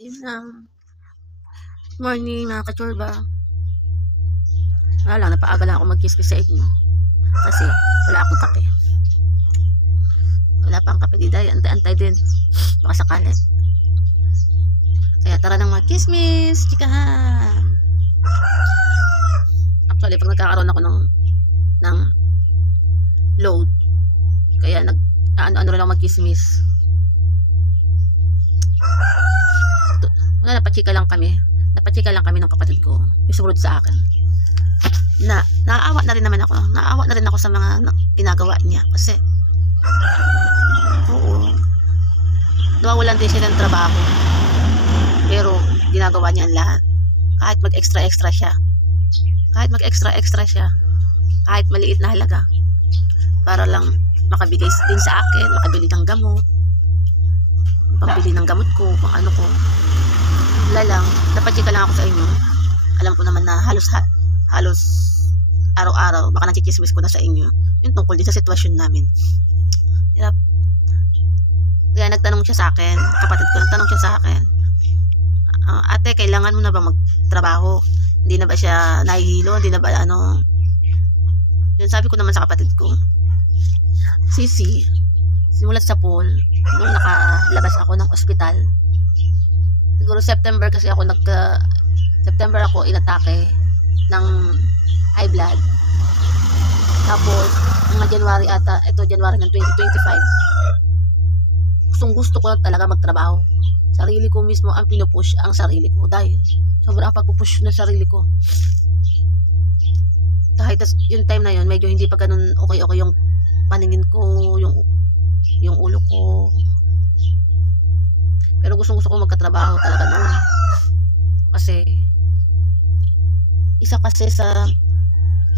Yun lang. Morning mga kachorba. Wala lang, napaaga lang ako mag-kiss-kiss sa inyo. Kasi wala akong kape. Wala pang kape di dahil. Antay-antay din. Baka sakali. Kaya tara nang mag-kiss-miss. Chikahan. Actually, pag nagkakaroon ako ng load, kaya ano rin ako mag-kiss-miss. Wala, napachika lang kami ng kapatid ko, yung sumunod sa akin, naaawa na rin ako sa mga ginagawa niya, kasi oo, nawawalan din siya ng trabaho, pero ginagawa niya ang lahat, kahit mag-extra siya, kahit maliit na halaga, para lang makabili din sa akin, makabili ng gamot, pambili ng gamot ko, pang ano ko. Wala lang, napachika lang ako sa inyo. Alam ko naman na halos araw-araw, baka nagchichismis ko na sa inyo yung tungkol din sa sitwasyon namin. Hirap. Kaya nagtanong siya sa akin, kapatid ko nagtanong siya sa akin, ate, kailangan mo na ba magtrabaho? Hindi na ba siya nahihilo? Hindi na ba ano? Yun, sabi ko naman sa kapatid ko, Sisi, simulat sa pool, nung nakalabas ako ng ospital, siguro September kasi ako September ako inatake ng high blood. Tapos mga January ata, ito January ng 2025. Gusto ko na talaga magtrabaho. Sarili ko mismo ang pinupush ang sarili ko dahil sobrang pagpupush ng sarili ko. Kahit yung time na yun, medyo hindi pa ganun okay yung paningin ko, yung ulo ko. Pero gusto ko magkatrabaho talaga noon. Kasi isa kasi sa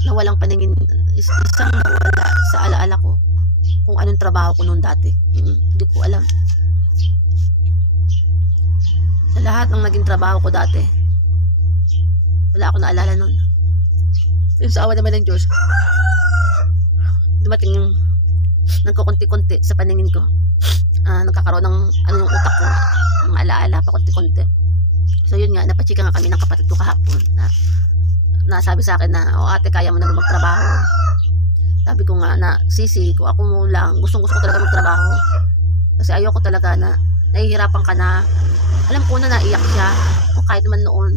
nawalang paningin, isang nawala sa alaala ko kung anong trabaho ko noon dati. Hindi ko alam. Sa lahat ng naging trabaho ko dati, wala ako naalala noon. Yung sa awa naman ng Diyos, dumating yung nagkukunti-kunti sa paningin ko. Nagkakaroon ng yung utak ko, mga alaala pa konti-konti. So yun nga, napachika nga kami ng kapatid ko kahapon na sabi sa akin na, ate, kaya mo na magtrabaho. Sabi ko nga na, Sisi, kung ako mo lang, gustong ko talaga magtrabaho. Kasi ayoko talaga na nahihirapan ka na. Alam ko na naiyak siya, o kahit naman noon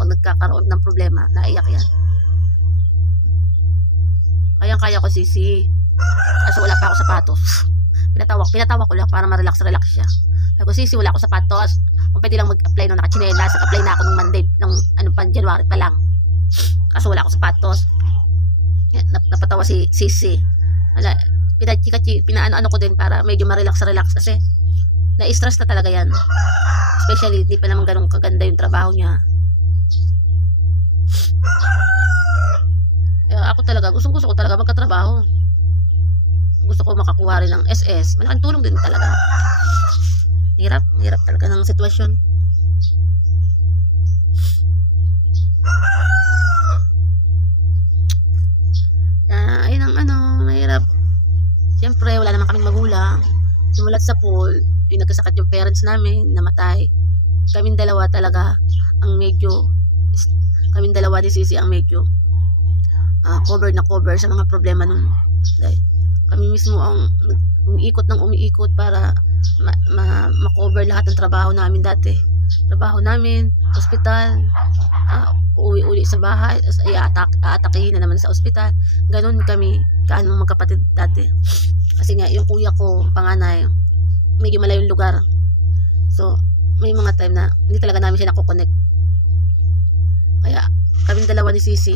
pag nagkakaroon ng problema, naiyak yan. Kayang-kaya ko, Sisi, kasi wala pa ako sapatos. Pinatawa ko lang para ma-relax siya. Sabi ko, Sisi, wala ako sapatos. Kung pwede lang mag-apply nung nakachinelas, apply na ako nung Monday, ng January pa lang. Kaso wala ako sapatos. Napatawa si Sisi. Wala, pinaano ko din para medyo ma-relax kasi na-stress na talaga yan. Especially, di pa naman ganun kaganda yung trabaho niya. Ako talaga, gusto ko talaga magkatrabaho. Gusto ko makakuha rin ng SS. Malaking tulong din talaga. Hirap talaga ng sitwasyon. Ayun ang mahirap. Siyempre, wala naman kaming magulang. Simulat sa pool, yung nagkasakit yung parents namin, namatay. Kaming dalawa talaga kaming dalawa ni Sisi ang medyo cover sa mga problema nun. Dahil kami mismo ang umiikot para ma-cover lahat ng trabaho namin dati. Trabaho namin, ospital, uwi sa bahay, aatakihin na naman sa ospital. Ganun kami, kaano magkapatid dati. Kasi nga, yung kuya ko, panganay, medyo malayo yung lugar. So, may mga time na hindi talaga namin siya nakukonect. Kaya, kaming dalawa ni Sisi,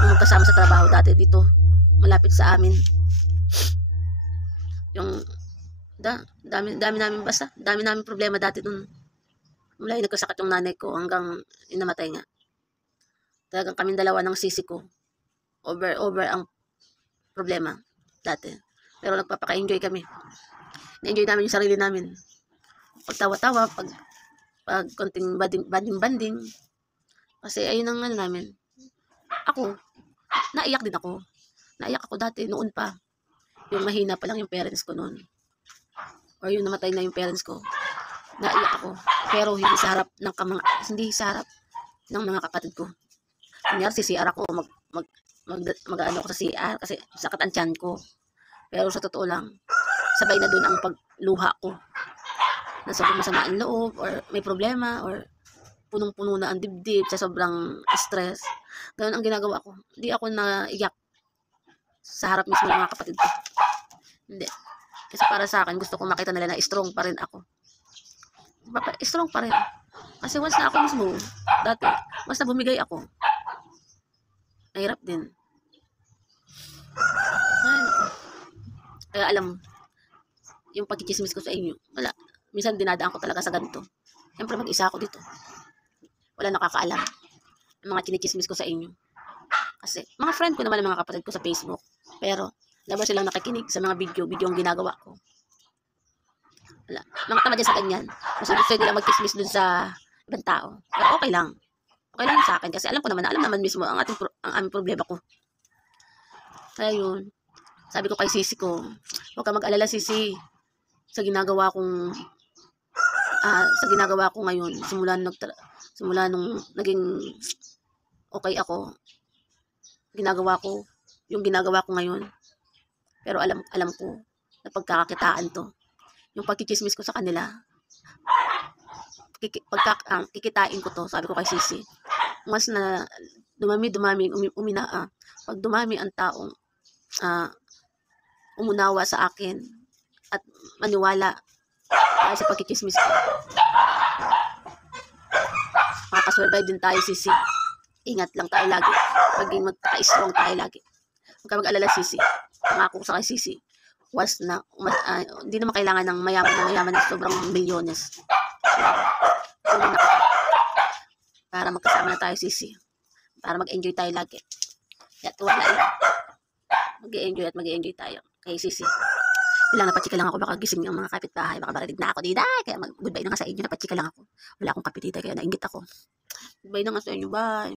ang magkasama sa trabaho dati dito, malapit sa amin. Yung dami namin problema dati dun. Mula yung nagkasakit yung nanay ko hanggang inamatay nga. Talagang kaming dalawa ng Sisi ko. Over ang problema dati. Pero nagpapaka-enjoy kami. Na-enjoy namin yung sarili namin. Pagtawa-tawa, pag konting banding. Kasi ayun ang namin. Ako, naiyak din ako. Naiyak ako dati noon pa. Yung mahina pa lang yung parents ko noon. Or yung namatay na yung parents ko. naiyak ako. Pero hindi sa harap ng hindi sa harap ng mga kapatid ko. Kunyari, CR ako, mag-ano ako sa CR kasi sakit ang tiyan ko. Pero sa totoo lang, sabay na dun ang pagluha ko. Na sobrang masama ang loob, or may problema, or punong-puno na ang dibdib sa sobrang stress. Ganun ang ginagawa ko. Hindi ako naiyak sa harap mismo ng mga kapatid ko. Hindi. Kasi para sa akin, gusto ko makita nila na strong pa rin ako. Strong pa rin. Kasi once na ako mismo, dati, once na bumigay ako, nahirap din. Kaya alam, yung pagkichismis ko sa inyo, wala. Minsan dinadaan ko talaga sa ganito. Siyempre mag-isa ako dito. Wala nakakaalam ang mga chinichismis ko sa inyo. Kasi mga friend ko naman ang mga kapatid ko sa Facebook. Pero never silang nakikinig sa mga video ang ginagawa ko. Wala. Mga tamad sa ganyan. Kasi gusto nila magkismis dun sa ibang tao. Pero okay lang. Okay lang sa akin kasi alam naman mismo ang aming problema ko. Kaya yun. Sabi ko kay sisi ko, huwag ka mag-alala sisi sa ginagawa ko ngayon. Simula nung naging okay ako, yung ginagawa ko ngayon. Pero alam ko na pagkakakitaan to. Yung pagkichismis ko sa kanila, kikitain ko to, sabi ko kay sisi. Mas na pag dumami ang taong umunawa sa akin at maniwala dahil sa pagkikismis ko, makakaswerbay din tayo sisi. Ingat lang tayo lagi, maging magka-strong tayo lagi. Huwag ka mag-alala sisi. Pangako ko sa kay sisi, once na hindi naman kailangan ng mayaman na sobrang milyones para magkasama na tayo sisi, para mag-enjoy tayo lagi. At wala lang, mag-enjoy tayo kay sisi. Bilang napachika lang ako, baka gising yung mga kapitbahay, baka marinig na ako dito. Kaya mag-goodbye na nga sa inyo, napachika lang ako. Wala akong kape dito, kaya nainggit ako. Goodbye na nga sa inyo, bye.